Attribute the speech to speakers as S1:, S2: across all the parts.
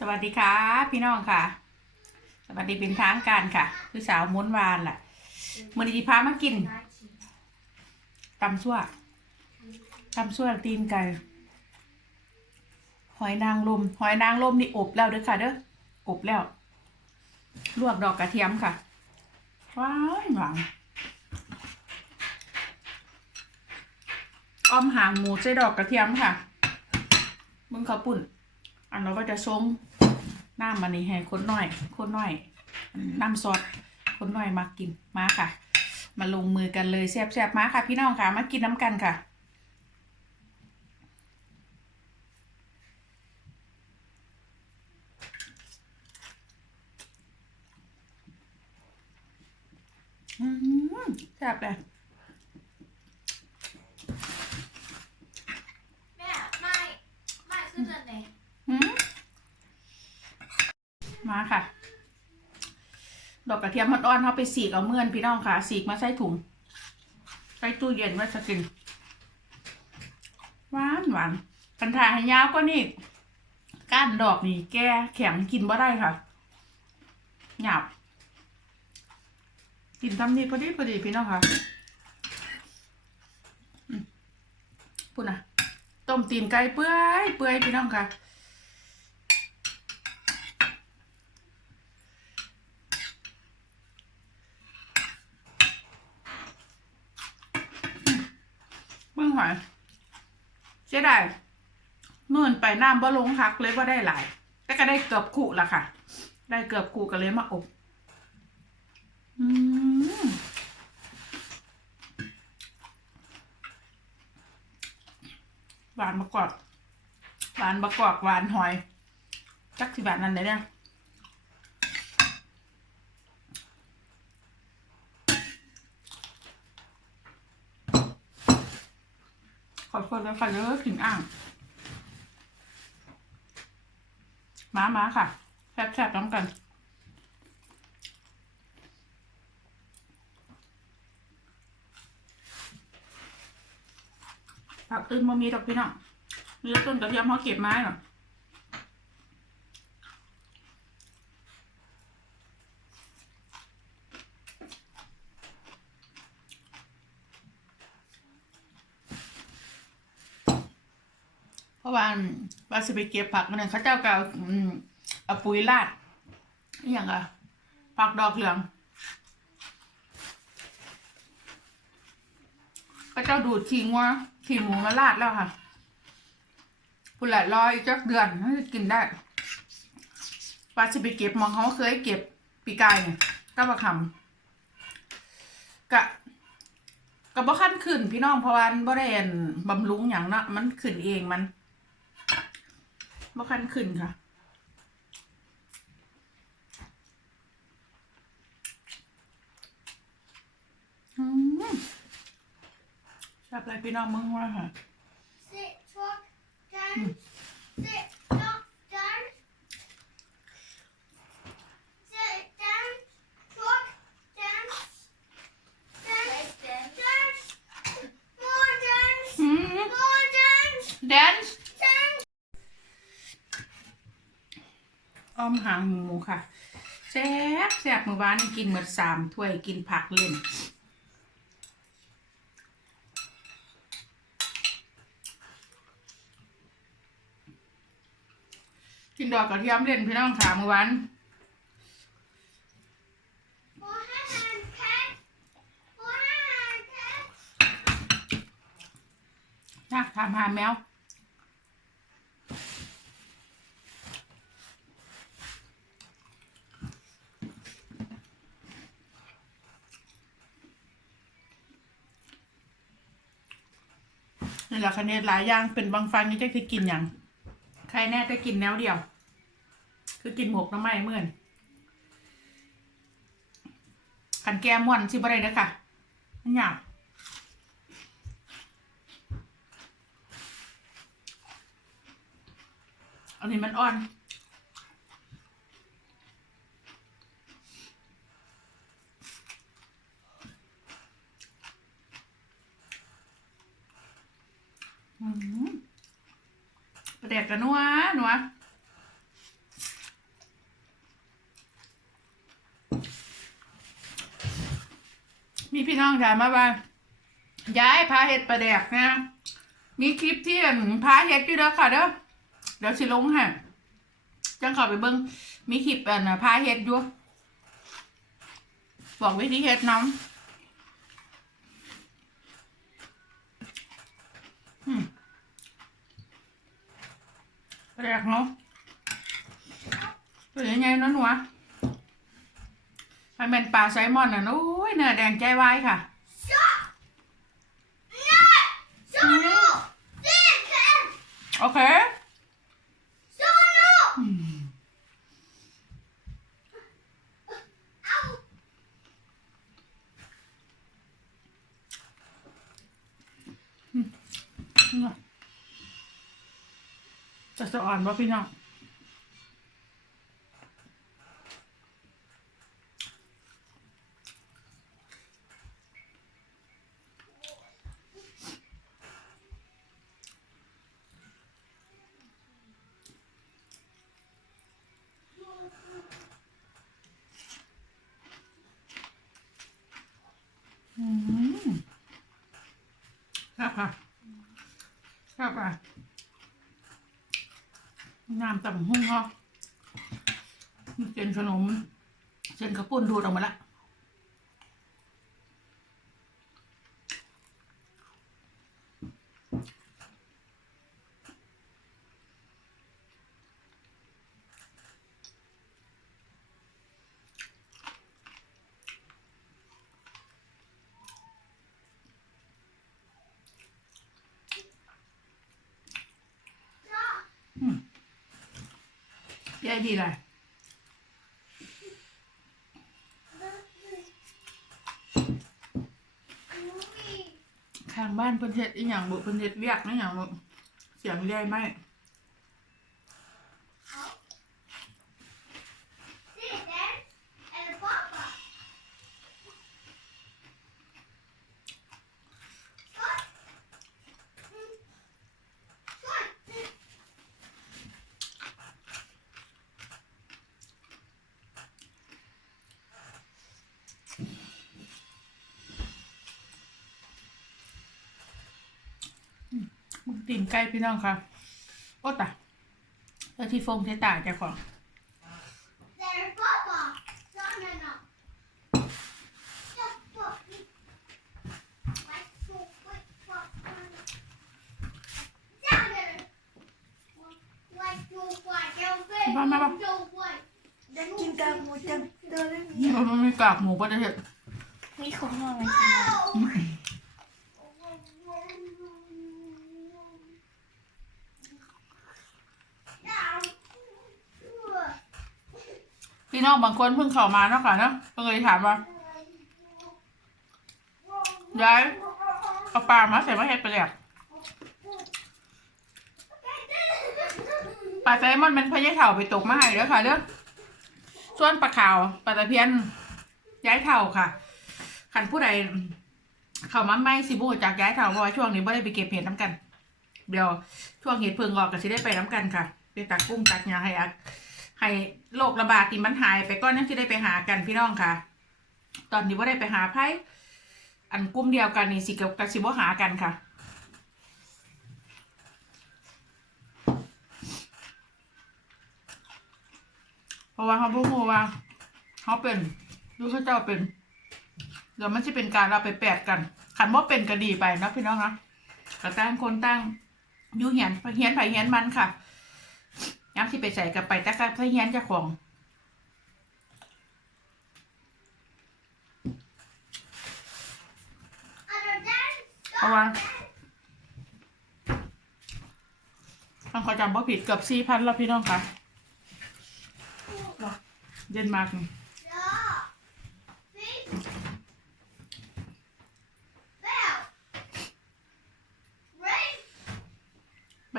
S1: สวัสดีค่ะ พี่น้องค่ะ สวัสดีเป็นทางการค่ะ คือสาวม้วนวานล่ะมือดีพามากินตำซั่วตำซั่วตีนไก่หอยนางรมหอยนางรมนี่อบแล้วเด้อค่ะ เด้ออบแล้ว ลวกดอกกระเทียมค่ะว้าวหวานอ้อมหางหมูใส่ดอกกระเทียมค่ะมึงเขาปุ่น อันเราก็จะชงน้ำมันนี่ให้คนหน่อย คนหน่อย น้ำซอสคนหน่อยมากินมาค่ะ มาลงมือกันเลยแซ่บๆมาค่ะ พี่น้องค่ะ มากินน้ำกันค่ะอืมแซ่บเลย
S2: แม่ไม่ไม่ขึ้นเดือนไหน
S1: อื มาค่ะ ดอกกระเทียมอ่อนเขาไปสีกเอาเมื่อนพี่น้องค่ะ สีกมาใส่ถุง ใส่ตู้เย็นไว้จะกิน หวานหวานกันถ่ายให้ยาวก็นี่ก้านดอกนี่แก่แข็งกินบ่ได้ค่ะ หยาบ กินทำนี่พอดีพอดีพี่น้องค่ะพูดนะต้มตีนไก่เปื่อยเปื่อยพี่น้องค่ะ หอยเสียดายเมื่อนไปน้ำบ่ลงคักเลยว่าได้หลาย แต่ก็ได้เกือบขู่ละค่ะ ได้เกือบขู่กันเลยมาอบอืมหวานมะกอกหวานมะกอกหวานหอย จักสิบาทนั่นเลยเนี่ย คนแล้วค่ะเยอะถึงอ่างมามาค่ะแซ่บๆต้องกันผักอื่นบ่มีดอกพี่น้องมีแต่ต้นกระเทียมเขาเก็บไม้หรอเพราะ ว่าว่าสิไปเก็บผักมันนเขาเจ้าก็เอาเอาปุ๋ยราดอย่างอะผักดอกเหลืองก็เจ้าดูดทิ้งว่าขี้หมูมาราดแล้วค่ะผู้หลายร้อยจักเดือนน่าจะกินได้ว่าสิไปเก็บมองเขาเคยเก็บปีกายเนี่ยก็มาคำกะกะบ่ขั้นขึ้นพี่น้องเพราะว่าบ่ได้อันบำรุงอย่างเนาะมันขึ้นเองมัน บ่ขั้นขึ้นค่ะ อืมชอบอะไรพี่น้องมึงว่าค่ะ
S2: sit talk dance sit talk dance sit dance talk dance dance dance more dance
S1: อืม
S2: more dance
S1: แดนซ์
S2: dance
S1: อ้อมหางหมูค่ะแซ่บแซ่บเมื่อวานกินหมดสามถ้วยกินผักเล่นกินดอกกระเทียมเล่นพี่น้องค่ะเมื่อวาน
S2: more hand cat more hand cat
S1: ยากทำหาแมว นี่แหละคะเนตหลายอย่างเป็นบางฟันนี่จะคือกินอย่างใครแน่จะกินแนวเดียว คือกินหมกน้ำไม้เมื่อนขันแก้มวันชิบอะไรนะค่ะมันหยาบอันนี้มันอ่อน ประเด็กกันนัวนัวมีพี่น้องถามมาว่าย้ายพาเห็ดประเด็กนะมีคลิปที่พาเห็ดอยู่แล้วค่ะเด้อเดี๋ยวชิลงค่ะจังขอไปเบิ้งมีคลิปอันพาเห็ดด้วยบอกวิธีเห็ดน้อง ประแดกเนาะเป็นยังไงเนาะหนูอะมันเป็นปลาไซลมอนอะโอ้ยเนื้อแดงใจวายค่ะ
S2: Stop! No! Sono! Zicke!
S1: โอเค
S2: Sono!
S1: อืม
S2: Au!
S1: จะจะ อ่อนป่ะพี่น้องอืมครับค่ะครับค่ะ น้ำตำหุ่งเขาเส้นขนมเส้นกระปุ้นดูดออกมาละ ยายดีเลย
S2: Ui.
S1: ข้างบ้านเพิ่นเฮ็ดอีหยังบ่เพิ่นเฮ็ดเวียกนะหยังบ่เสียงยายไหม ตีนไก่พี่น้องค่ะ โอ้ตะแล้วที่ฟงเทตาเจ้าของ
S2: Där är pappa. Såna då. Stopp, stopp. Vad så skit, pappa. Där är det. Vad så skit, jag vet.
S1: Mamma, mamma.
S2: Så skit.
S3: อยากกินกากหมูจังตัวไม่มี
S1: มันมีกากหมูก็จะเฮ็ด
S3: มีของนอกมากินนะ
S1: พี่น้องบางคนเพิ่งเข้ามาเนาะค่ะเนาะก็เลยถามว่ายายเอาปลามาใส่มาเฮ็ดไปแล้วปลาแซลมอนมันพะยายเถ่าไปตกมาให้เด้อค่ะเด้อส่วนปลาขาวปลาตะเพียนย้ายเถ่าค่ะขันผู้ใดเข้ามาไม่สิบูจากย้ายเถ่าเพราะว่าช่วงนี้ไม่ได้ไปเก็บเห็ดน้ำกัน เดี๋ยวช่วงเห็ดเพิงออกก็สิได้ไปน้ำกันค่ะไปตักกุ้งตักยาให้อัก ให้โรคระบาดที่มันหายไปก้อนนั้นที่ได้ไปหากันพี่น้องค่ะ ตอนนี้ว่าได้ไปหาไพ่อันกลุ่มเดียวกันนี่สิกับกับสิบ่หากันค่ะเพราะว่าเขาบอกว่าเขาเป็นดูเขาเจ้าเป็นเดี๋ยวมันจะเป็นการเราไปแปดกันขันว่าเป็นก็ดีไปนะพี่น้องนะกระตั้งคนตั้งยูเหียนเหียนไผ่เหียนมันค่ะ ย้ำที่ไปใส่กับไปแต่ก็เหียนเจ้าของเพราะว่าต้องขอจำว่าผิดเกือบสี่พันแล้วพี่น้องคะเดนมาร์ก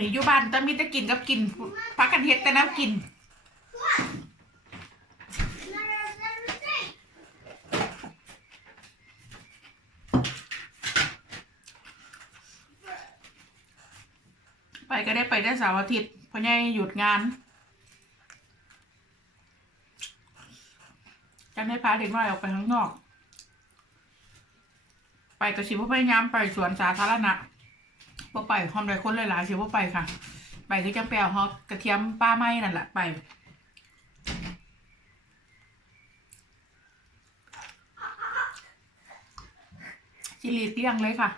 S1: นี้อยู่บ้านแต่มีแต่กินกับกินพักกันเฮ็ดแต่น้ำกินไปก็ได้ไปได้เสาร์อาทิตย์เพราะไงหยุดงานจังได้พาเด็กน้อยออกไปข้างนอก ไปกระชิบพยายามไปสวนสาธารณะ บ่ไปความใดคนหลายๆสิบ่ไปค่ะ ไปก็จะแปลวฮอกกระเทียมป้าไม้นั่นแหละไปจิลีกเลี่ยงเลยค่ะ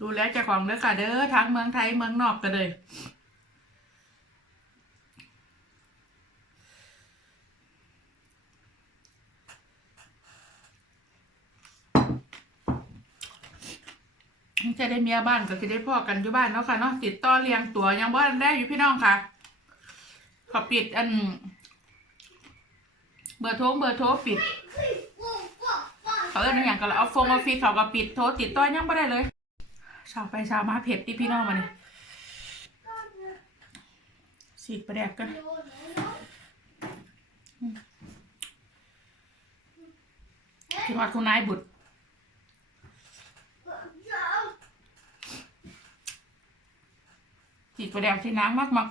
S1: ดูแลเจ้าของเด้อค่ะเด้อทั้งเมืองไทยเมืองนอกกันเลย จะได้เมียบ้านก็จะได้พ่อกันอยู่บ้านเนาะค่ะเนาะติดต่อเลี้ยงตัวยังบ่ได้อยู่พี่น้องค่ะ ขอปิดอัน เบอร์โทรเบอร์โทรปิดเขาเอิ้นอย่างกันแล้วเอาฟงเอาฟีเขาก็ปิดโทรติดต่อยังไม่ได้เลยชาวไปชาวมาเผ็ดที่พี่น้องมาเนี่ยสีดประแดกกันคิดว่าคุณนายบุตร สีดประแดกที่น้ำมากมาก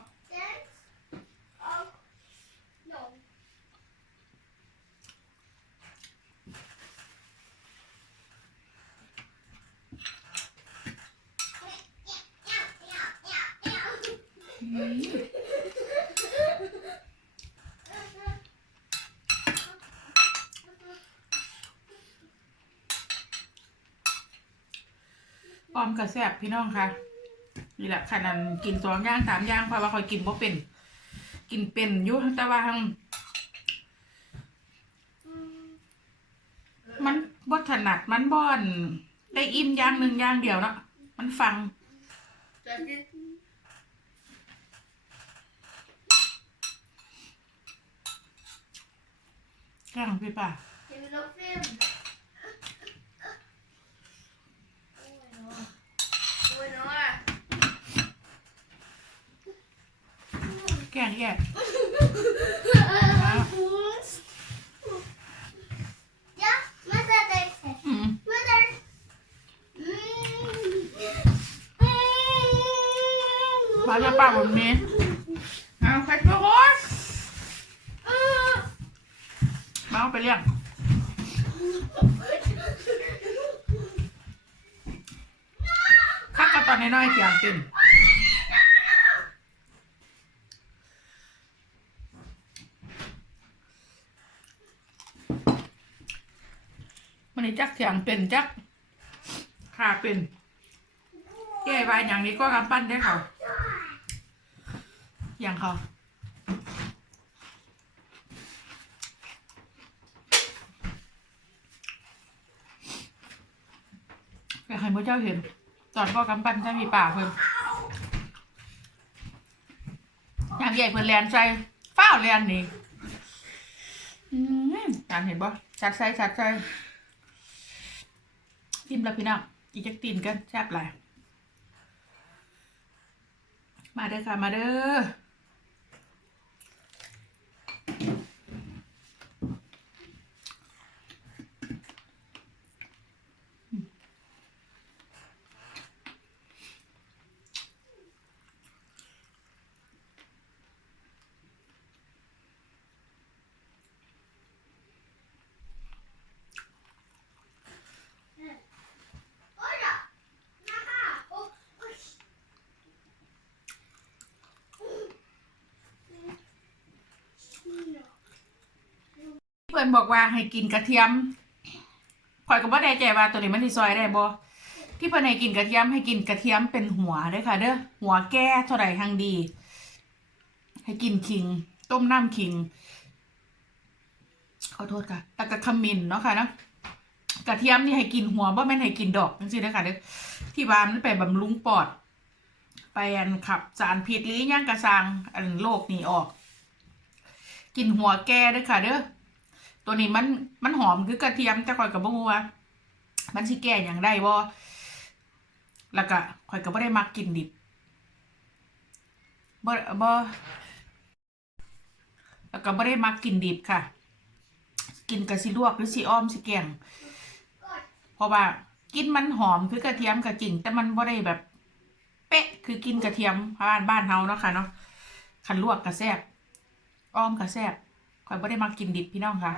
S1: ออมกระแซบพี่น้องค่ะ นี่แหละขนาดกินสองอย่างสามอย่างเพราะว่าคอยกินบ่เป็น กินเป็นอยู่แต่ว่าทั้งมันบ่ถนัดมันบ่อนได้อิ่มอย่างหนึ่งอย่างเดียวเนาะมันฟังกล้งพี่ป่า แกล้งแกอืมาจะป่าแบบนี้เอาใครก็โอ๊ยมาไปเลี้ยงคักกันตอนน้อยๆเสียงเป็น นนี่จักเสียงเป็นจักขาเป็นแก้ไปอย่างนี้ก็กำปั้นได้เขาอย่างเขาอยากให้พระเจ้าเห็น ตอนพ่อกำปั้นจะมีป่าเพิ่นอย่ากใหญ่เพิ่นแลนใจฟ้าวแลนนี่อืมการเห็นบ่ชัดใจชัดใจ ทิมแล้วพี่น้องอีกจักตีนกันแซ่บหลายมาเด้อค่ะมาเด้อ พิ่นบอกว่าให้กินกระเทียมข่อยก็บ่ได้ใจว่าตัวนี้มันสิซอยได้บ่ที่เพิ่นให้กินกระเทียมให้กินกระเทียมเป็นหัวเด้อค่ะ เด้อหัวแก้เท่าใดทางดี ให้กินขิง ต้มน้ำขิงขอโทษค่ะแล้วก็ขมิ้นเนาะค่ะเนาะกระเทียมนี่ให้กินหัวบ่แม่นให้กินดอกจังซี่เด้อค่ะเด้อที่ว่ามันไปบำรุงปอด ไปอันขับสารพิษหรือหยังกระซังอันโรคนี่ออก กินหัวแก้ด้อค่ะเด้อ ตัวนี้มันมันหอมคือกระเทียมแต่ข่อยก็บ่ฮู้ว่ามันสิแก้หยังได้บ่แล้วก็ข่อยก็บ่ได้มักกินดิบบ่บ่แล้วก็บ่ได้มักกินดิบค่ะ กินก็สิลวกหรือสิอ้อมสิแกงเพราะว่ากินมันหอมคือกระเทียมก็จริง แต่มันบ่ได้แบบ เป๊ะคือกินกระเทียมบ้านบ้านเฮาเนาะค่ะเนาะคันลวกกระแซบอ้อมกระแซบข่อยบ่ได้มากินดิบพี่น้องค่ะ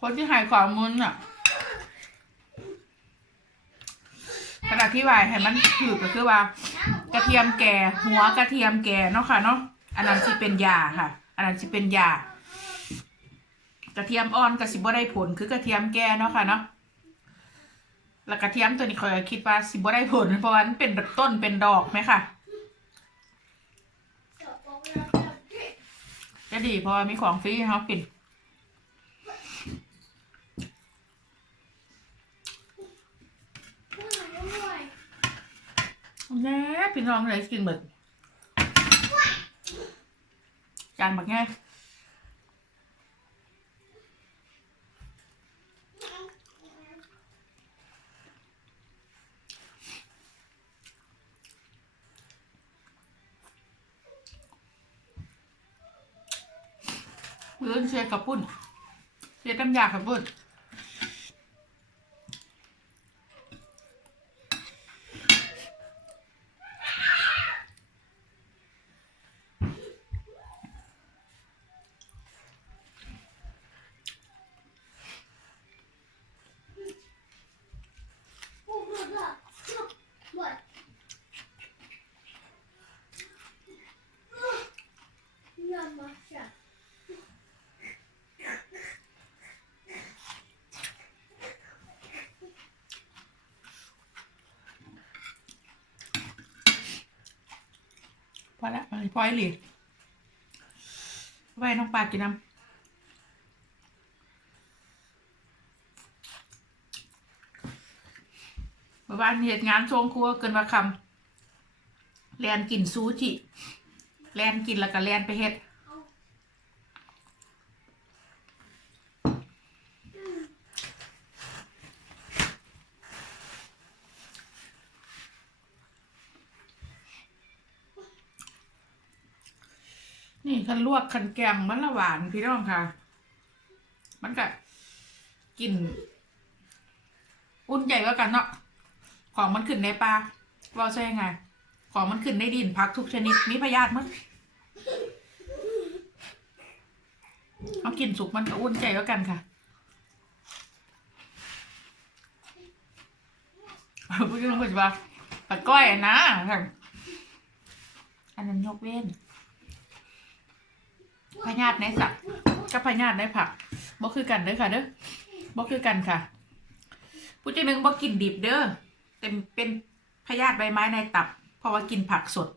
S1: คนที่หายความมุนอะขณะที่วายให้มันถือก็คือว่า กระเทียมแก่ หัวกระเทียมแก่เนาะค่ะเนาะอันนั้นสิเป็นยาค่ะ อันนั้นสิเป็นยากระเทียมอ่อนก็สิบ่ได้ผลคือกระเทียมแก่เนาะค่ะเนาะแล้วกระเทียมตัวนี้คอยคิดว่าสิบ่ได้ผลเพราะว่ามันเป็นต้นเป็นดอกไหมค่ะจะดีเพราะว่ามีของฟรีให้เขากิน แน่พี่น้องเลยกินหมึกจานแบบง่ายเลื่อนเชียร์กับปุ้นเชียร์น้ำยากับปุ้น พอละไปพอไอ้หลีไว้น้องปลากินน้ำเมื่อวานเหตุงานโชงครัวเกินว่าคำแลนกินซูจิแลนกินแล้วก็แลนไปเฮ็ด นี่คันลวกคันแกงมันละหวานพี่น้องค่ะ มันก็กลิ่นอุ่นใหญ่กว่ากันเนาะของมันขึ้นในปลาว่าใช่ไง ของมันขึ้นในดินพักทุกชนิดมีพยาธิมั้งเอากินสุกมันก็อุ่นใจกว่ากันค่ะพูดถึงพูดว่าปัดก้อยนะอันนั้นยกเว้น พญาติในสัตว์กับพญาติในผักบ่คือกันเด้อค่ะเด้อบ่คือกันค่ะ ผู้ที่หนึ่งบ่กินดิบเด้อเต็มเป็นพญาติใบไม้ในตับ เพราะว่ากินผักสด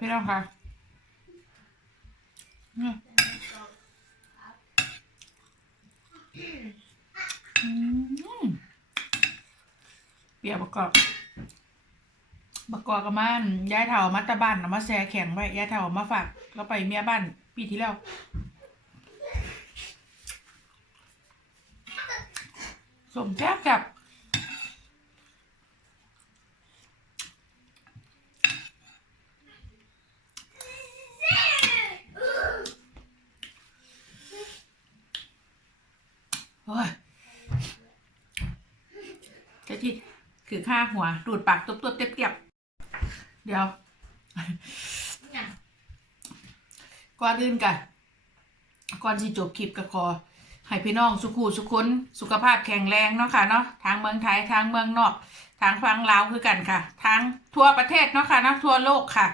S1: พี่น้องค่ะเปียกประกอบประกอบกับมันย้ายเถามาตะบ้านเอามาแช่แข็งไว้ย้ายเถามาฝากแล้วไปเมียบ้านปีที่แล้วสมแซ่บกับโอ้ยเจ้า ที่คือข้าหัว ดูดปากตุบๆเตียบๆเดี๋ยวก่อนอื่นกันก่อนที่จบคลิปก็ขอให้พี่น้องสุขูสุขคนสุขภาพแข็งแรงเนาะค่ะเนาะทางเมืองไทยทางเมืองนอก ทางฟังลาวคือกันค่ะ ทางทั่วประเทศเนาะค่ะเนาะทั่วโลกค่ะ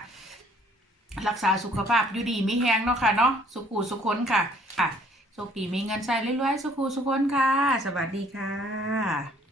S1: รักษาสุขภาพอยู่ดีมีแฮงเนาะค่ะเนาะสุขูสุขคนค่ะค่ะโชคดีมีเงินใส่เรื่อยๆสุขูสุขคนค่ะ สวัสดีค่ะ